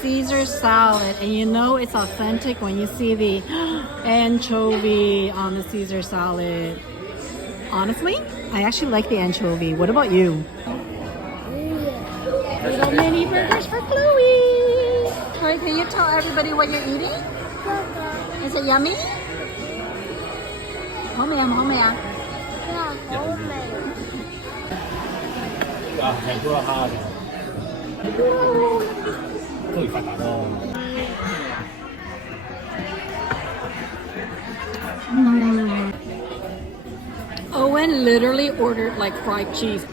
Caesar salad, and you know it's authentic when you see the anchovy on the Caesar salad. Honestly, I actually like the anchovy. What about you? Little mini burgers for Chloe. Chloe, can you tell everybody what you're eating? Is it yummy? Home em, home em. Owen literally ordered like fried cheese.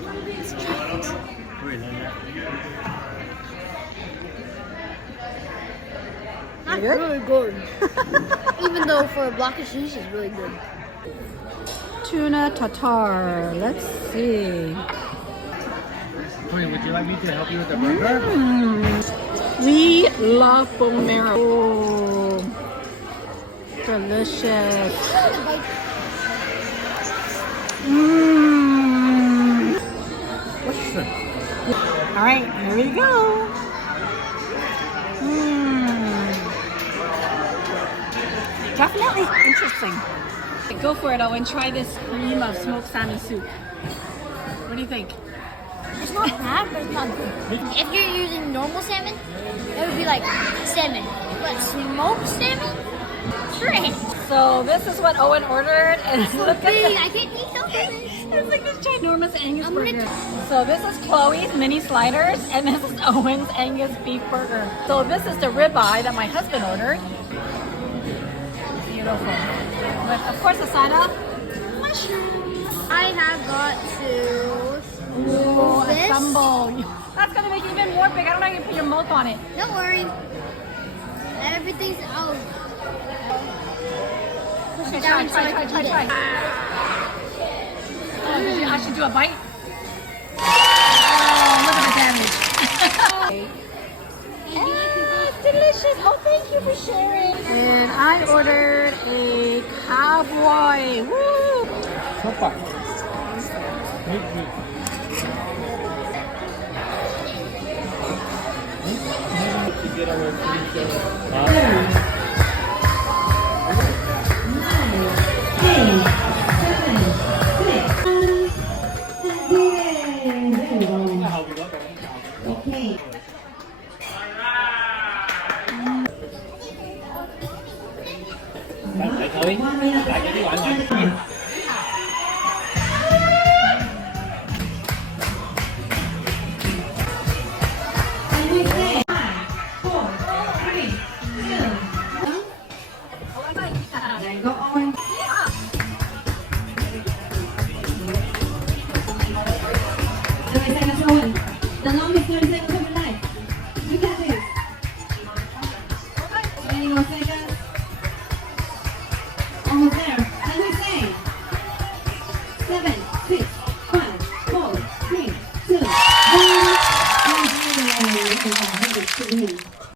That's really good. Even though for a block of cheese, it's really good. Tuna tartare. Let's see. Tony, would you like me to help you with the burger? We love bone marrow. Oh, delicious. What's this? All right, here we go. Definitely interesting. Go for it, Owen. Try this cream of smoked salmon soup. What do you think? It's not bad, but it's not good. If you're using normal salmon, it would be like salmon. But smoked salmon? Great. So this is what Owen ordered, and look at Big. I can't eat something. it's like this ginormous Angus burger. So this is Chloe's mini sliders, and this is Owen's Angus beef burger. So this is the ribeye that my husband ordered. Beautiful. With, of course, a side of mushrooms. I have got to Ooh, a this. gumbo. That's gonna make it even more big. I don't know how you put your mouth on it. Don't worry. Everything's out. Okay, try. Oh, I should do a bite. Oh, look at the damage. It's delicious. Oh, thank you for sharing. And I ordered a cowboy. Woo! Sopa. Okay. Go on. 30 seconds, Owen. The longest 30 seconds of your life. Look at this. 20 more seconds. Almost there. As we say, 7, 6, 5, 4, 3, 2, 1.